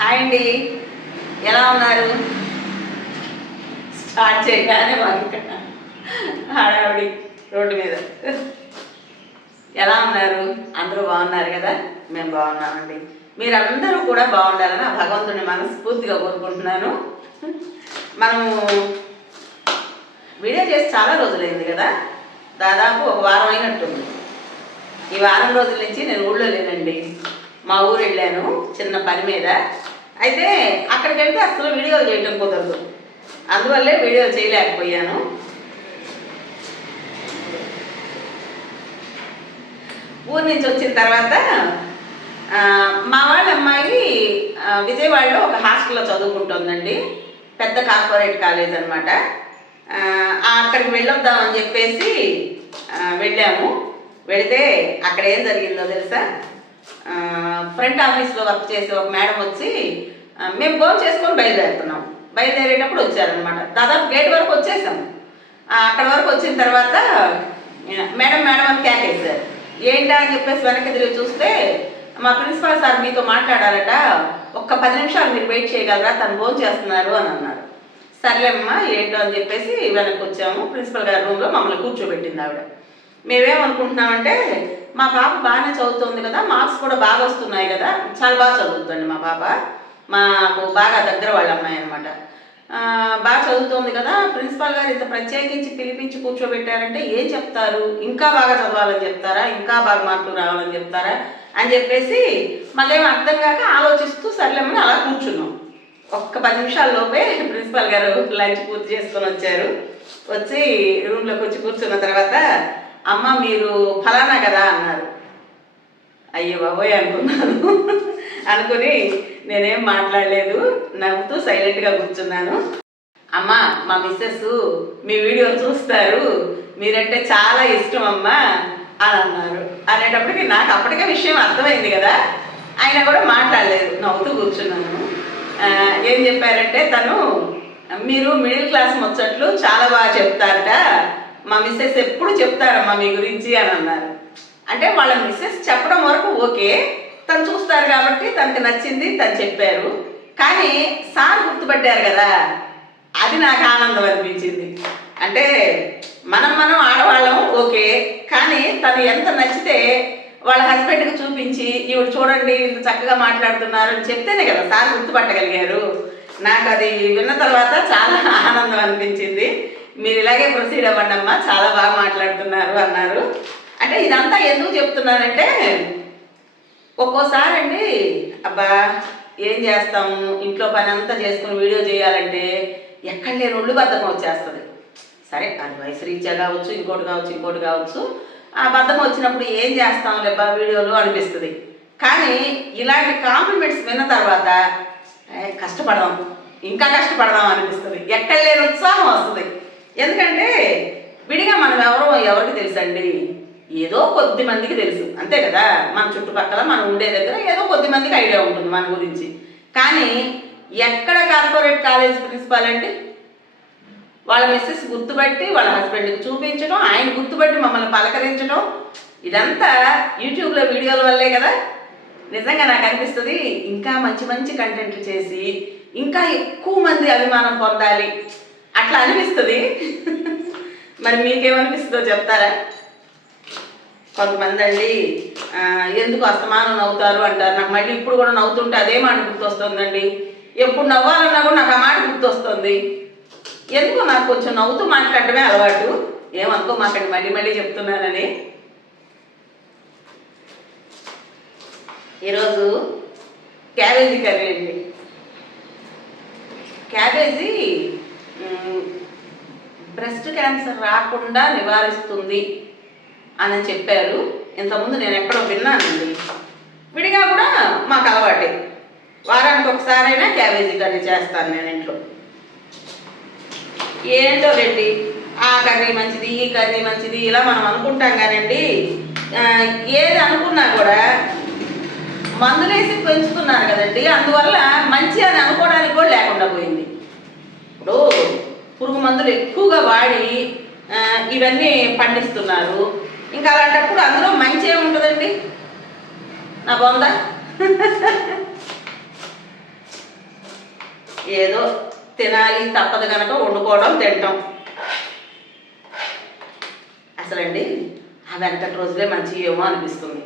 Hi అండి. ఎలా ఉన్నారు? స్టార్ట్ చేయగానే మాకు ఇక్కడ హడావిడి రోడ్డు మీద. ఎలా ఉన్నారు? అందరూ బాగున్నారు కదా? మేము బాగున్నామండి. మీరందరూ కూడా బాగుండాలని ఆ భగవంతుని మనస్ఫూర్తిగా కోరుకుంటున్నాను. మనము వీడియో చేసి చాలా రోజులైంది కదా? దాదాపు ఒక వారం అయినట్టుంది. ఈ వారం రోజుల నుంచి నేను ఊళ్ళో లేనండి. మా ఊరు వెళ్ళాను చిన్న పని మీద. అయితే అక్కడికి వెళ్తే అసలు వీడియో చేయటం కుదరదు. అందువల్లే వీడియో చేయలేకపోయాను. ఊరి నుంచి వచ్చిన తర్వాత మా వాళ్ళ అమ్మాయి విజయవాడలో ఒక హాస్టల్లో చదువుకుంటుందండి. పెద్ద కార్పొరేట్ కాలేజ్ అనమాట అక్కడికి వెళ్ళొద్దామని చెప్పేసి వెళ్ళాము. వెళితే అక్కడ ఏం జరిగిందో తెలుసా? ఫ్రంట్ ఆఫీస్లో వర్క్ చేసే ఒక మేడం వచ్చి మేము ఫోన్ చేసుకొని బయలుదేరుతున్నాం. బయలుదేరేటప్పుడు వచ్చారనమాట దాదాపు గేట్ వరకు వచ్చేసాం. అక్కడ వరకు వచ్చిన తర్వాత మేడం మేడం అని కేకేశారు ఏంటా అని చెప్పేసి వెనక్కి తిరిగి చూస్తే మా ప్రిన్సిపాల్ సార్ మీతో మాట్లాడాలట ఒక్క పది నిమిషాలు మీరు వెయిట్ చేయగలరా? తను ఫోన్ చేస్తున్నారు అని అన్నారు. సర్లేమ్మా ఏంటో అని చెప్పేసి వెనక్కి వచ్చాము. ప్రిన్సిపల్ గారి రూమ్లో మమ్మల్ని కూర్చోబెట్టింది ఆవిడ. మేమేమనుకుంటున్నామంటే మా పాప బాగానే చదువుతుంది కదా మార్క్స్ కూడా బాగా వస్తున్నాయి కదా చాలా బాగా చదువుతుంది మా పాప. మాకు బాగా దగ్గర వాళ్ళ అమ్మాయి అనమాట బాగా చదువుతోంది కదా ప్రిన్సిపాల్ గారు ఇంత ప్రత్యేకించి పిలిపించి కూర్చోబెట్టారంటే ఏం చెప్తారు? ఇంకా బాగా చదవాలని చెప్తారా? ఇంకా బాగా మార్కులు రావాలని చెప్తారా? అని చెప్పేసి మళ్ళీ అర్థం కాక ఆలోచిస్తూ సర్లేమని అలా కూర్చున్నాం. ఒక్క పది నిమిషాల్లోపే ప్రిన్సిపాల్ గారు లంచ్ పూర్తి చేసుకొని వచ్చారు. వచ్చి రూమ్లోకి వచ్చి కూర్చున్న తర్వాత అమ్మ మీరు ఫలానా కదా అన్నారు. అయ్యో బాబోయ్ అనుకున్నాను. అనుకుని నేనేం మాట్లాడలేదు నవ్వుతూ సైలెంట్గా కూర్చున్నాను. అమ్మ మా మిస్సెస్ మీ వీడియో చూస్తారు మీరంటే చాలా ఇష్టం అమ్మా అని అన్నారు. అనేటప్పటికి నాకు అప్పటికే విషయం అర్థమైంది కదా ఆయన కూడా మాట్లాడలేదు నవ్వుతూ కూర్చున్నాను. ఏం చెప్పారంటే తను మీరు మిడిల్ క్లాస్ ముచ్చట్లు చాలా బాగా చెప్తారట మా మిస్సెస్ ఎప్పుడు చెప్తారమ్మా మీ గురించి అని అన్నారు. అంటే వాళ్ళ మిస్సెస్ చెప్పడం వరకు ఓకే తను చూస్తారు కాబట్టి తనకి నచ్చింది తను చెప్పారు. కానీ సార్ గుర్తుపట్టారు కదా అది నాకు ఆనందం అనిపించింది. అంటే మనం మనం ఆడవాళ్ళం ఓకే కానీ తను ఎంత నచ్చితే వాళ్ళ హస్బెండ్కి చూపించి ఈవిడ చూడండి ఇంత చక్కగా మాట్లాడుతున్నారు అని చెప్తేనే కదా సార్ గుర్తుపట్టగలిగారు. నాకు అది విన్న తర్వాత చాలా ఆనందం అనిపించింది. మీరు ఇలాగే ప్రొసీడ్ అవ్వండి అమ్మా చాలా బాగా మాట్లాడుతున్నారు అన్నారు. అంటే ఇదంతా ఎందుకు చెప్తున్నానంటే ఒక్కోసారి అండి అబ్బా ఏం చేస్తాము? ఇంట్లో పని అంతా చేసుకుని వీడియో చేయాలంటే ఎక్కడ లేని ఒళ్ళు బద్ధకం వచ్చేస్తుంది. సరే అది వయసు రీత్యా కావచ్చు ఇంకోటి కావచ్చు ఇంకోటి కావచ్చు. ఆ బద్ధకం వచ్చినప్పుడు ఏం చేస్తాం లేబ్బా వీడియోలు అనిపిస్తుంది. కానీ ఇలాంటి కాంప్లిమెంట్స్ విన్న తర్వాత కష్టపడదాం. ఇంకా కష్టపడదాం అనిపిస్తుంది. ఎక్కడ లేని ఉత్సాహం వస్తుంది. ఎందుకంటే విడిగా మనం ఎవరో ఎవరికి తెలుసండి? ఏదో కొద్ది మందికి తెలుసు. అంతే కదా? మన చుట్టుపక్కల మనం ఉండే దగ్గర ఏదో కొద్ది మందికి ఐడియా ఉంటుంది మన గురించి. కానీ ఎక్కడ కార్పొరేట్ కాలేజ్ ప్రిన్సిపాల్ అంటే వాళ్ళ మిస్సెస్ గుర్తుపట్టి వాళ్ళ హస్బెండ్కి చూపించడం ఆయన గుర్తుపట్టి మమ్మల్ని పలకరించడం ఇదంతా యూట్యూబ్లో వీడియోల వల్లే కదా? నిజంగా నాకు అనిపిస్తుంది ఇంకా మంచి మంచి కంటెంట్లు చేసి ఇంకా ఎక్కువ మంది అభిమానం పొందాలి. అట్లా అనిపిస్తుంది. మరి మీకేమనిపిస్తుందో చెప్తారా? కొంతమంది అండి ఎందుకు అస్తమానం నవ్వుతారు అంటారు. నాకు మళ్ళీ ఇప్పుడు కూడా నవ్వుతుంటే అదే మాట గుర్తొస్తుందండి. ఎప్పుడు నవ్వాలన్నా కూడా నాకు ఆ మాట గుర్తొస్తుంది. ఎందుకు నాకు కొంచెం నవ్వుతూ మాట్లాడటమే అలవాటు? ఏమనుకో మాకండి మళ్ళీ మళ్ళీ చెప్తున్నానని. ఈరోజు క్యాబేజీ కర్రీ అండి. క్యాబేజీ బ్రెస్ట్ క్యాన్సర్ రాకుండా నివారిస్తుంది అని చెప్పారు. ఇంతకుముందు నేను ఎక్కడో విన్నానండి. విడిగా కూడా మాకు అలవాటే. వారానికి ఒకసారైనా క్యాబేజీ కర్రీ చేస్తాను నేను ఇంట్లో. ఏంటో రండి ఆ కర్రీ మంచిది ఈ కర్రీ మంచిది ఇలా మనం అనుకుంటాం కానండి. ఏది అనుకున్నా కూడా మందులేసి పెంచుతున్నారు కదండి. అందువల్ల మంచి అని అనుకోవడానికి కూడా లేకుండా పోయింది. ఇప్పుడు పురుగు మందులు ఎక్కువగా వాడి ఇవన్నీ పండిస్తున్నారు. ఇంకా అలాంటప్పుడు అందులో మంచి ఏముంటుందండి? నా బాగుందా ఏదో తినాలి తప్పదు కనుక వండుకోవడం తింటాం అసలండి ఆ వెనకటి రోజులే మంచి ఏమో అనిపిస్తుంది.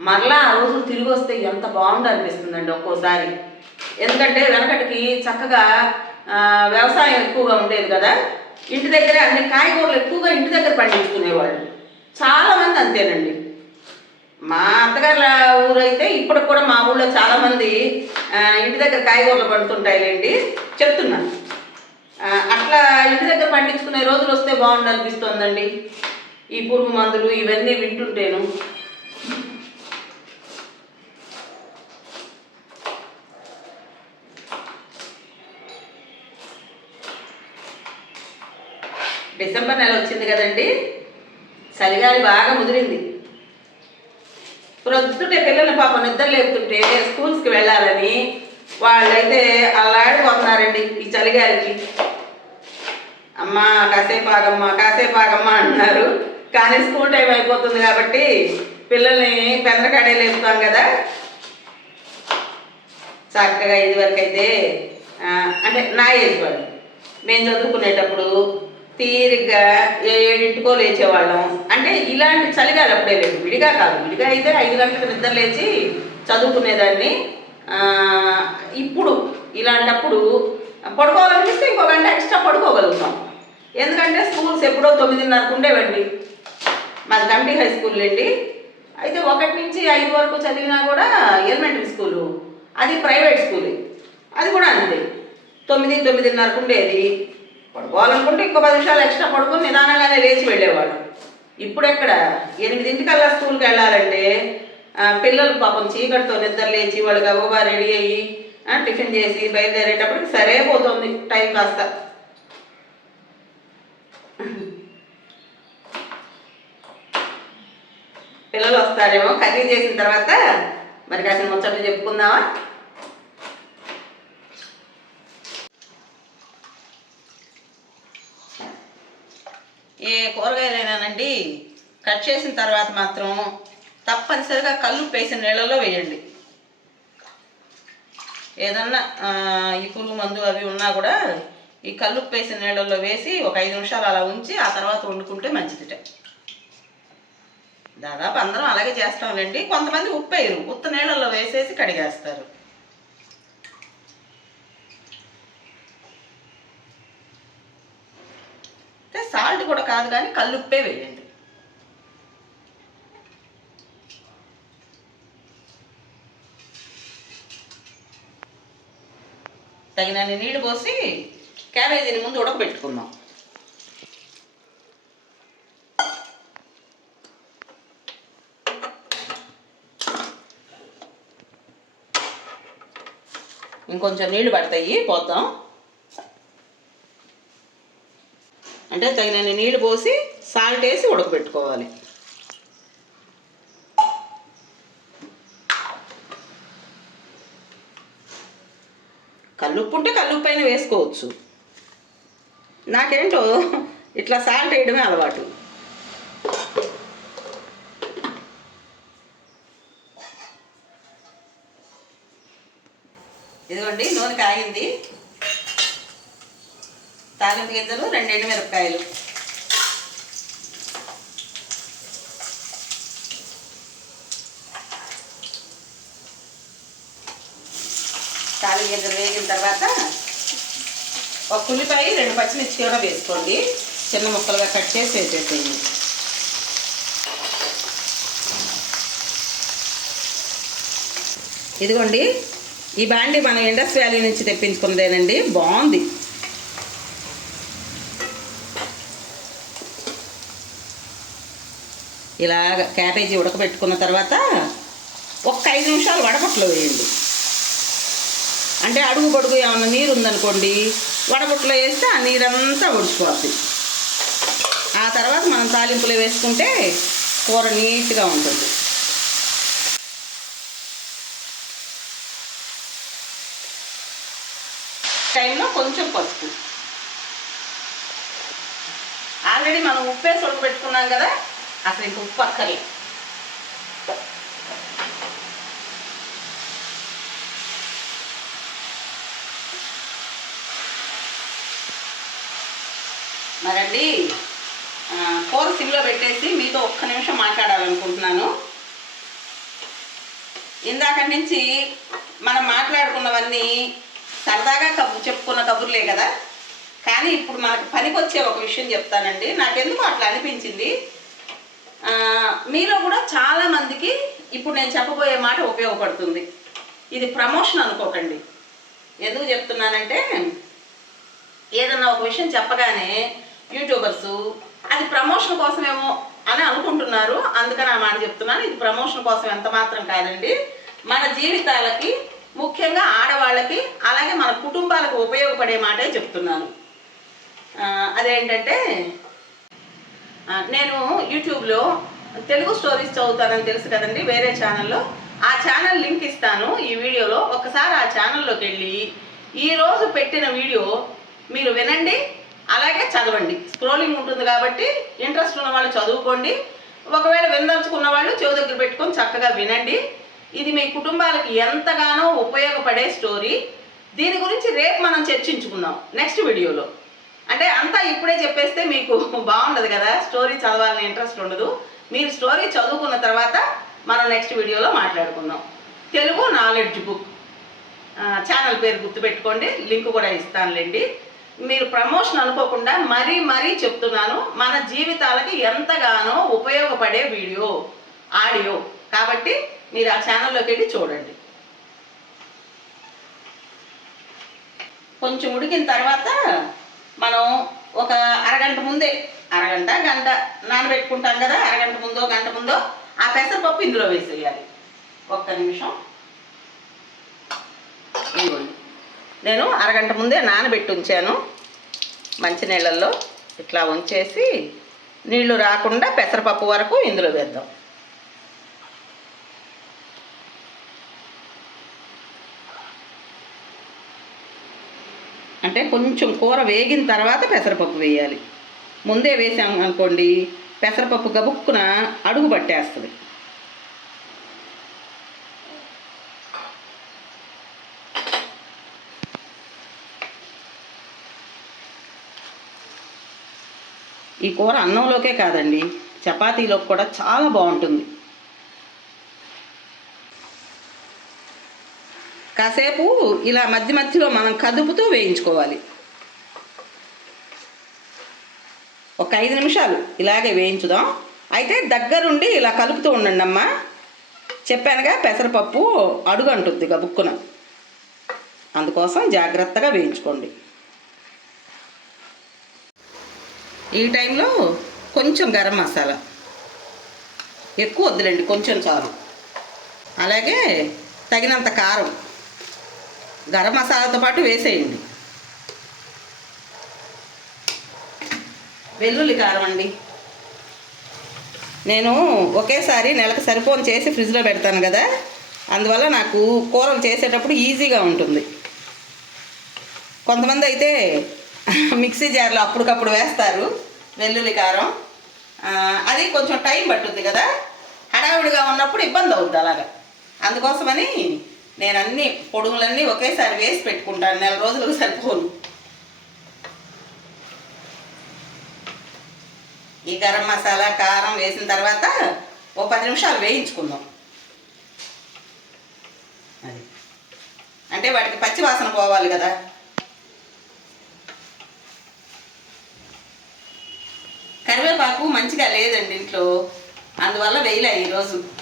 మరలా ఆ రోజులు తిరిగి వస్తే ఎంత బాగుందో అనిపిస్తుందండి ఒక్కోసారి. ఎందుకంటే వెనకటికి చక్కగా వ్యవసాయం ఎక్కువగా ఉండేది కదా. ఇంటి దగ్గర అన్ని కాయగూరలు ఎక్కువగా ఇంటి దగ్గర పండించుకునేవాళ్ళు. చాలామంది అంతేనండి. మా అత్తగారుల ఊరు అయితే ఇప్పటికి కూడా మా ఊళ్ళో చాలామంది ఇంటి దగ్గర కాయగూరలు పండుతుంటాయిలేండి. చెప్తున్నాను అట్లా ఇంటి దగ్గర పండించుకునే రోజులు వస్తే బాగుండు అనిపిస్తోందండి ఈ పురుగు మందులు ఇవన్నీ వింటుంటేను. డిసెంబర్ నెల వచ్చింది కదండి. చలిగాలి బాగా ముదిరింది. ప్రొద్దుటే పిల్లల్ని పాపం నిద్ర లేపుతుంటే స్కూల్స్కి వెళ్ళాలని వాళ్ళైతే అల్లాడిపోతున్నారండి ఈ చలిగాలికి. అమ్మా కాసేపు ఆగమ్మ కాసేపు ఆగమ్మ అంటున్నారు. కానీ స్కూల్ టైం అయిపోతుంది కాబట్టి పిల్లల్ని పెందకాడే లేపుతాం కదా. చక్కగా ఇది వరకు అయితే అంటే నా ఏజ్ వాళ్ళు. మేము చదువుకునేటప్పుడు తీరిగ్గా ఏ- ఏడింటికో లేచేవాళ్ళం. అంటే ఇలాంటి చలిగాలి అప్పుడే లేదు విడిగా కాదు. విడిగా అయితే ఐదు గంటలకు నిద్ర లేచి చదువుకునేదాన్ని. ఇప్పుడు ఇలాంటప్పుడు పడుకోవాలనిపిస్తే ఇంకో గంట ఎక్స్ట్రా పడుకోగలుగుతాం. ఎందుకంటే స్కూల్స్ ఎప్పుడో తొమ్మిదిన్నరకు ఉండేవండి. మాది కమిటీ హై స్కూల్ అండి. అయితే ఒకటి నుంచి ఐదు వరకు చదివినా కూడా ఎలిమెంటరీ స్కూలు. అది ప్రైవేట్ స్కూల్. అది కూడా అంతే. తొమ్మిది తొమ్మిదిన్నరకు ఉండేది. పడుకోవాలనుకుంటే ఇంకో పది నిమిషాలు ఎక్స్ట్రా పడుకొని నిదానంగానే లేచి వెళ్ళేవాడు ఇప్పుడు ఎక్కడ? ఎనిమిదింటికల్లా స్కూల్కి వెళ్ళాలంటే పిల్లలు పాపం చీకటితో నిద్ర లేచి వాళ్ళు గబగబా రెడీ అయ్యి టిఫిన్ చేసి బయలుదేరేటప్పటికి సరే పోతుంది టైం కాస్త. పిల్లలు వస్తారేమో కర్రీ చేసిన తర్వాత మరి కాసిన ముచ్చట్లు చెప్పుకుందామా? ఏ కూరగాయలైనానండి. కట్ చేసిన తర్వాత మాత్రం తప్పనిసరిగా కళ్ళు వేసిన నీళ్ళలో వేయండి. ఏదన్నా ఈ పురుగు మందు అవి ఉన్నా కూడా ఈ కళ్ళు వేసిన నీళ్ళల్లో వేసి ఒక ఐదు నిమిషాలు అలా ఉంచి ఆ తర్వాత వండుకుంటే మంచిదిట. దాదాపు అందరం అలాగే చేస్తాంలేండి. కొంతమంది ఉప్పు వేయరు ఉత్త నీళ్ళల్లో వేసేసి కడిగేస్తారు అంటే సాల్ట్ కూడా కాదు కానీ కల్లుప్పే వేయండి. తగినన్ని నీళ్ళు పోసి క్యాబేజీని ముందు ఉడకబెట్టుకుందాం. ఇంకొంచెం నీళ్ళు పడతాయి పోతాం. అంటే తగినన్ని నీళ్ళు పోసి సాల్ట్ వేసి ఉడకబెట్టుకోవాలి. కల్లుప్పు ఉంటే కల్లుప్పు అయినా వేసుకోవచ్చు. నాకేంటో ఇట్లా సాల్ట్ వేయడమే అలవాటు. ఇదిగోండి నూనె కాగింది. తాలింపు గింజలు రెండు మిరపకాయలు. తాలింపు గింజలు వేగిన తర్వాత ఒక ఉల్లిపాయ రెండు పచ్చిమిర్చి కూడా వేసుకోండి. చిన్న ముక్కలుగా కట్ చేసి వేసేసేయండి. ఇదిగోండి ఈ బాండి మనం ఇండస్ వ్యాలీ నుంచి తెప్పించుకున్నదేనండి. బాగుంది. ఇలాగ క్యాబేజీ ఉడకబెట్టుకున్న తర్వాత ఒక్క ఐదు నిమిషాలు వడపట్లో వేయండి. అంటే అడుగు పొడుగు ఏమైనా నీరు ఉందనుకోండి వడపట్లో వేస్తే ఆ నీరంతా ఉడిచిపోద్ది ఆ తర్వాత మనం తాలింపులో వేసుకుంటే కూర నీట్గా ఉంటుంది. టైంలో కొంచెం పసుపు. ఆల్రెడీ మనం ఉప్పు వేసి ఉడకబెట్టుకున్నాం కదా అసలు ఇంక ఉప్పు అక్కర్లే. మరండి కూర సిల్లో పెట్టేసి మీతో ఒక్క నిమిషం మాట్లాడాలనుకుంటున్నాను. ఇందాక నుంచి మనం మాట్లాడుకున్నవన్నీ సరదాగా కబు చెప్పుకున్న కబుర్లే కదా. కానీ ఇప్పుడు మనకు పనికొచ్చే ఒక విషయం చెప్తానండి. నాకెందుకు అట్లా అనిపించింది. మీలో కూడా చాలా మందికి ఇప్పుడు నేను చెప్పబోయే మాట ఉపయోగపడుతుంది. ఇది ప్రమోషన్ అనుకోకండి. ఎందుకు చెప్తున్నానంటే ఏదన్నా ఒక విషయం చెప్పగానే యూట్యూబర్స్ అది ప్రమోషన్ కోసమేమో అని అనుకుంటున్నారు. అందుకని ఆ మాట చెప్తున్నాను. ఇది ప్రమోషన్ కోసం ఎంత మాత్రం కాదండి. మన జీవితాలకి ముఖ్యంగా ఆడవాళ్ళకి అలాగే మన కుటుంబాలకు ఉపయోగపడే మాటే చెప్తున్నాను. అదేంటంటే నేను యూట్యూబ్లో తెలుగు స్టోరీస్ చదువుతానని తెలుసు కదండి వేరే ఛానల్లో. ఆ ఛానల్ లింక్ ఇస్తాను ఈ వీడియోలో. ఒకసారి ఆ ఛానల్లోకి వెళ్ళి ఈరోజు పెట్టిన వీడియో మీరు వినండి అలాగే చదవండి. స్క్రోలింగ్ ఉంటుంది కాబట్టి ఇంట్రెస్ట్ ఉన్న వాళ్ళు చదువుకోండి. ఒకవేళ వినదలుచుకున్న వాళ్ళు చెవి దగ్గర పెట్టుకొని చక్కగా వినండి. ఇది మీ కుటుంబాలకు ఎంతగానో ఉపయోగపడే స్టోరీ. దీని గురించి రేపు మనం చర్చించుకుందాం. నెక్స్ట్ వీడియోలో. అంటే అంతా ఇప్పుడే చెప్పేస్తే మీకు బాగుండదు కదా? స్టోరీ చదవాలని ఇంట్రెస్ట్ ఉండదు. మీరు స్టోరీ చదువుకున్న తర్వాత మనం నెక్స్ట్ వీడియోలో మాట్లాడుకుందాం. Telugu knowledge book. ఛానల్ పేరు గుర్తుపెట్టుకోండి. లింక్ కూడా ఇస్తానులేండి. మీరు ప్రమోషన్ అనుకోకుండా మరీ మరీ చెప్తున్నాను. మన జీవితాలకి ఎంతగానో ఉపయోగపడే వీడియో ఆడియో. కాబట్టి మీరు ఆ ఛానల్లోకి వెళ్ళి చూడండి. కొంచెం ఉడికిన తర్వాత మనం ఒక అరగంట ముందే అరగంట గంట నానబెట్టుకుంటాం కదా అరగంట ముందో గంట ముందో ఆ పెసరపప్పు ఇందులో వేసేయాలి. ఒక్క నిమిషం. నేను అరగంట ముందే నానబెట్టి ఉంచాను. మంచినీళ్ళల్లో ఇట్లా ఉంచేసి నీళ్ళు రాకుండా పెసరపప్పు వరకు ఇందులో వేద్దాం. అంటే కొంచెం కూర వేగిన తర్వాత పెసరపప్పు వేయాలి. ముందే వేసాం అనుకోండి పెసరపప్పు గబుక్కున అడుగు పట్టేస్తుంది. ఈ కూర అన్నంలోకే కాదండి చపాతీలోకి కూడా చాలా బాగుంటుంది. కాసేపు ఇలా మధ్య మధ్యలో మనం కదుపుతూ వేయించుకోవాలి. ఒక ఐదు నిమిషాలు ఇలాగే వేయించుదాం. అయితే దగ్గరుండి ఇలా కలుపుతూ ఉండండి అమ్మా చెప్పానుగా పెసరపప్పు అడుగు అంటుంది గబుక్కున అందుకోసం జాగ్రత్తగా వేయించుకోండి. ఈ టైంలో కొంచెం గరం మసాలా. ఎక్కువ వద్దులేండి కొంచెం చాలు. అలాగే తగినంత కారం. గరం మసాలాతో పాటు వేసేయండి. వెల్లుల్లి కారం అండి. నేను ఒకేసారి నెలకు సరిపోని చేసి ఫ్రిడ్జ్లో పెడతాను కదా అందువల్ల నాకు కూరలు చేసేటప్పుడు ఈజీగా ఉంటుంది. కొంతమంది అయితే మిక్సీ జార్లో అప్పటికప్పుడు వేస్తారు వెల్లుల్లి కారం. అది కొంచెం టైం పట్టుద్ది కదా హడావిడిగా ఉన్నప్పుడు ఇబ్బంది అవుద్ది అలాగా. అందుకోసమని నేను అన్ని పొడుగులన్నీ ఒకేసారి వేసి పెట్టుకుంటాను. నెల రోజులకు సరిపోను. ఈ గరం మసాలా కారం వేసిన తర్వాత ఓ పది నిమిషాలు వేయించుకుందాం. అది. అంటే వాటికి పచ్చి వాసన పోవాలి కదా. కరివేపాకు మంచిగా లేదండి ఇంట్లో. అందువల్ల వేయలే ఈరోజు.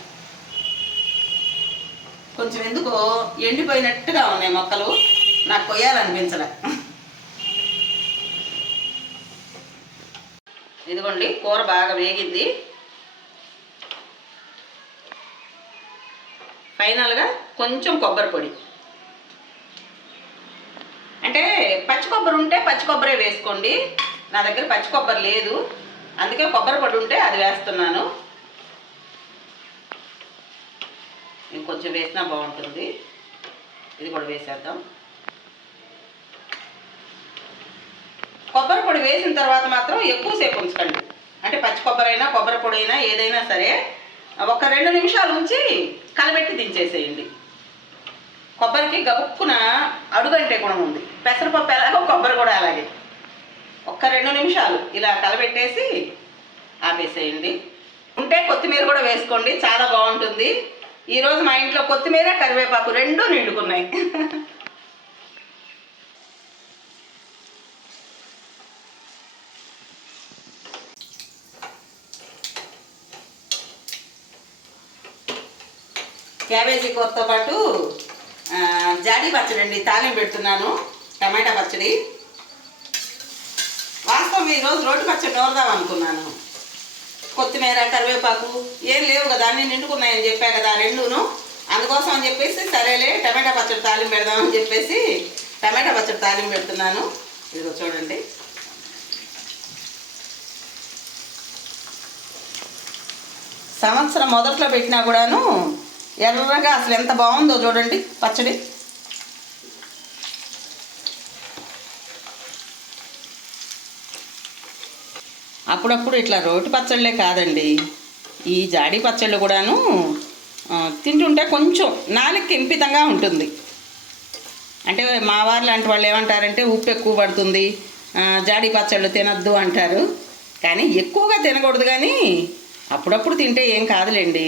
కొంచెం ఎందుకో ఎండిపోయినట్టుగా ఉన్నాయి మొక్కలు. నాకు కొయ్యాలనిపించలే. ఇదిగోండి కూర బాగా వేగింది. ఫైనల్గా కొంచెం కొబ్బరి పొడి. అంటే పచ్చి కొబ్బరి ఉంటే పచ్చి కొబ్బరే వేసుకోండి. నా దగ్గర పచ్చి కొబ్బరి లేదు. అందుకే కొబ్బరి పొడి ఉంటే అది వేస్తున్నాను. కొంచెం వేసినా బాగుంటుంది. ఇది కూడా వేసేద్దాం. కొబ్బరి పొడి వేసిన తర్వాత మాత్రం ఎక్కువసేపు ఉంచకండి. అంటే పచ్చి కొబ్బరి అయినా కొబ్బరి పొడి అయినా ఏదైనా సరే ఒక రెండు నిమిషాలు ఉంచి కలబెట్టి దించేసేయండి. కొబ్బరికి గబుక్కున అడుగంటే కూడా ఉంది. పెసరపప్పు ఎలాగో కొబ్బరి కూడా అలాగే. ఒక్క రెండు నిమిషాలు ఇలా కలబెట్టేసి ఆపేసేయండి. ఉంటే కొత్తిమీర కూడా వేసుకోండి. చాలా బాగుంటుంది. ఈరోజు మా ఇంట్లో కొత్తిమీర కరివేపాకు రెండు నిండుకున్నాయి. క్యాబేజీ కూరతో పాటు జాడి జాడీ పచ్చడి అండి తాలింపు పెడుతున్నాను టమాటా పచ్చడి. వాస్తవం ఈరోజు రోటి పచ్చడి నోరుదాం అనుకున్నాను. కొత్తిమీర కరివేపాకు ఏం లేవు కదా అన్నీ నిండుకున్నాయని చెప్పా కదా రెండును. అందుకోసం అని చెప్పేసి సరేలే టమాటా పచ్చడి తాలింపు పెడదామని చెప్పేసి టమాటా పచ్చడి తాలింపు పెడుతున్నాను. ఇదిగో చూడండి. సంవత్సరం మొదట్లో పెట్టినా కూడాను ఎర్రగా అసలు ఎంత బాగుందో చూడండి పచ్చడి. అప్పుడప్పుడు ఇట్లా రోటి పచ్చళ్ళే కాదండి. ఈ జాడి పచ్చళ్ళు కూడాను తింటుంటే కొంచెం నాలుగు ఇంపితంగా ఉంటుంది. అంటే మా వారు లాంటి వాళ్ళు ఏమంటారంటే ఉప్పు ఎక్కువ పడుతుంది జాడి పచ్చళ్ళు తినద్దు అంటారు. కానీ ఎక్కువగా తినకూడదు కానీ అప్పుడప్పుడు తింటే ఏం కాదులేండి.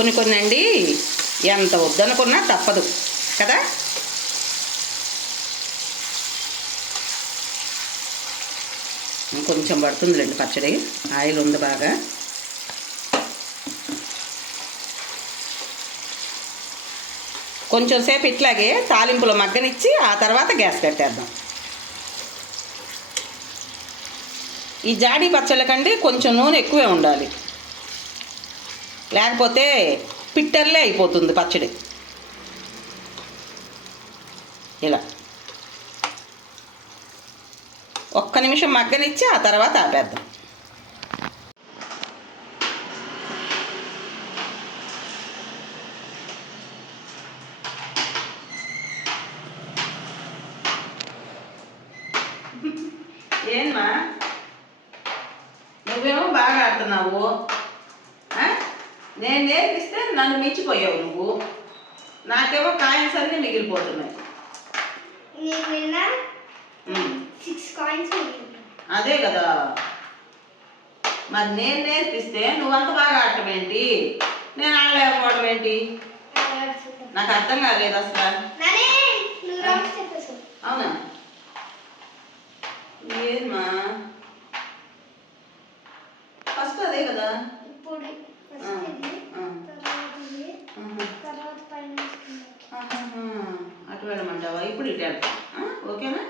కొన్ని కొన్ని అండి ఎంత వద్దనుకున్నా తప్పదు. కదా? ఇంకొంచెం పడుతుందిలేండి పచ్చడి. ఆయిల్ ఉంది బాగా. కొంచెం సేపు ఇట్లాగే తాలింపులో మగ్గనిచ్చి ఆ తర్వాత గ్యాస్ కట్టేద్దాం. ఈ జాడీ పచ్చళ్ళకండి కొంచెం నూనె ఎక్కువే ఉండాలి. లేకపోతే పిట్టర్లే అయిపోతుంది పచ్చడి. ఇలా. ఒక్క నిమిషం మగ్గనిచ్చి ఆ తర్వాత ఆపేద్దాం ఏమ్మా నువ్వేమో బాగా ఆడుతున్నావు ఆ? నేను నేర్పిస్తే నన్ను మించిపోయావు నువ్వు. నాకేమో కాయిన్స్ అన్నీ మిగిలిపోతున్నాయి. అదే కదా. మరి నేను నేర్పిస్తే నువ్వంత బాగా ఆడటం ఏంటి? నేను ఆడలేకపోవడం ఏంటి? నాకు అర్థం కాలేదు అసలు. అవునా? ఏమా ఫస్ట్ అదే కదా. అటు వెళ్ళమంటావా? ఇప్పుడు ఇటు వెళ్తా. ఓకేనా?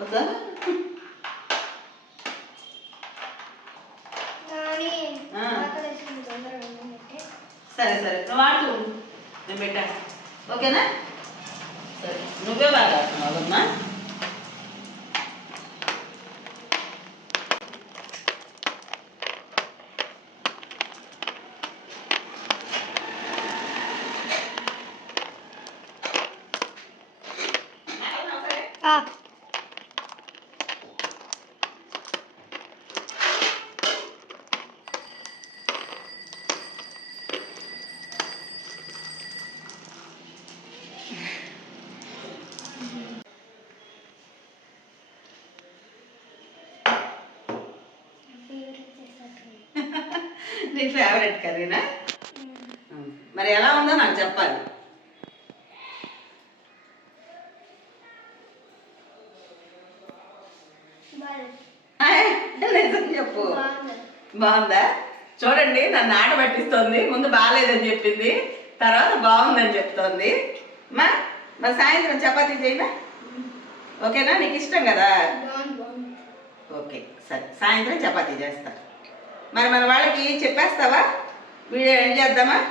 వద్దా? సరే సరే. నువ్వు ఆడుతూ ఉండు. నేను పెట్టా ఓకేనా? సరే. నువ్వే బాగా ఆడుతున్నావు అమ్మా ఫేవరెట్ చేసినట్టు నీ ఫేవరెట్ కర్రీనా? మరి ఎలా ఉందో నాకు చెప్పాలి. నిజం చెప్పు. బాగుంది. చూడండి నన్ను ఆట పట్టిస్తోంది. ముందు బాగాలేదని చెప్పింది. తర్వాత బాగుందని చెప్తోంది. మా మరి సాయంత్రం చపాతీ చేయనా? ఓకేనా? నీకు ఇష్టం కదా? ఓకే సరే. సాయంత్రం చపాతీ చేస్తా. మరి మన వాళ్ళకి చెప్పేస్తావా? వీడియో ఏం చేద్దామా?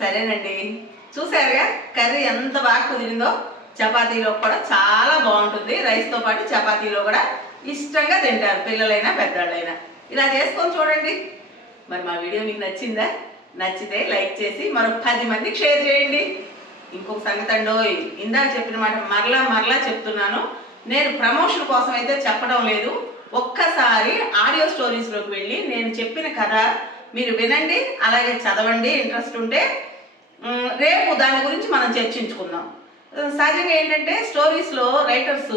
సరేనండి. చూసారుగా? కర్రీ ఎంత బాగా కుదిరిందో చపాతీలో కూడా చాలా బాగుంటుంది. రైస్తో పాటు చపాతీలో కూడా ఇష్టంగా తింటారు పిల్లలైనా పెద్దవాళ్ళైనా. ఇలా చేసుకొని చూడండి. మరి మా వీడియో మీకు నచ్చిందా? నచ్చితే లైక్ చేసి మరో పది మందికి షేర్ చేయండి. ఇంకొక సంగతి అండోయ్ ఇందాక చెప్పిన మాట మరలా మరలా చెప్తున్నాను. నేను ప్రమోషన్ కోసం అయితే చెప్పడం లేదు. ఒక్కసారి ఆడియో స్టోరీస్లోకి వెళ్ళి నేను చెప్పిన కథ మీరు వినండి అలాగే చదవండి ఇంట్రెస్ట్ ఉంటే రేపు దాని గురించి మనం చర్చించుకుందాం. సహజంగా ఏంటంటే స్టోరీస్లో రైటర్స్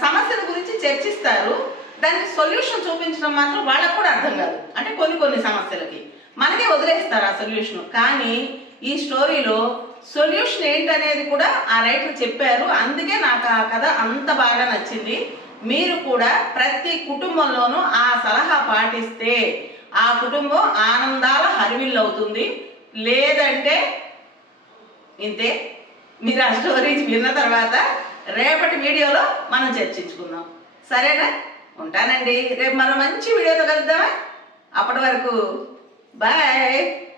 సమస్యల గురించి చర్చిస్తారు. దానికి సొల్యూషన్ చూపించడం మాత్రం వాళ్ళకు కూడా అర్థం కాదు. అంటే కొన్ని కొన్ని సమస్యలకి. మనకే వదిలేస్తారు ఆ సొల్యూషన్. కానీ ఈ స్టోరీలో సొల్యూషన్ ఏంటనేది కూడా ఆ రైటర్ చెప్పారు. అందుకే నాకు ఆ కథ అంత బాగా నచ్చింది. మీరు కూడా ప్రతి కుటుంబంలోనూ ఆ సలహా పాటిస్తే ఆ కుటుంబం ఆనందాల హరివిల్లు అవుతుంది లేదంటే ఇంతే. మీరు ఆ స్టోరీస్ విన్న తర్వాత రేపటి వీడియోలో మనం చర్చించుకుందాం. సరేనా? ఉంటానండి. రేపు మనం మంచి వీడియోతో కలుద్దామా? అప్పటి వరకు బాయ్.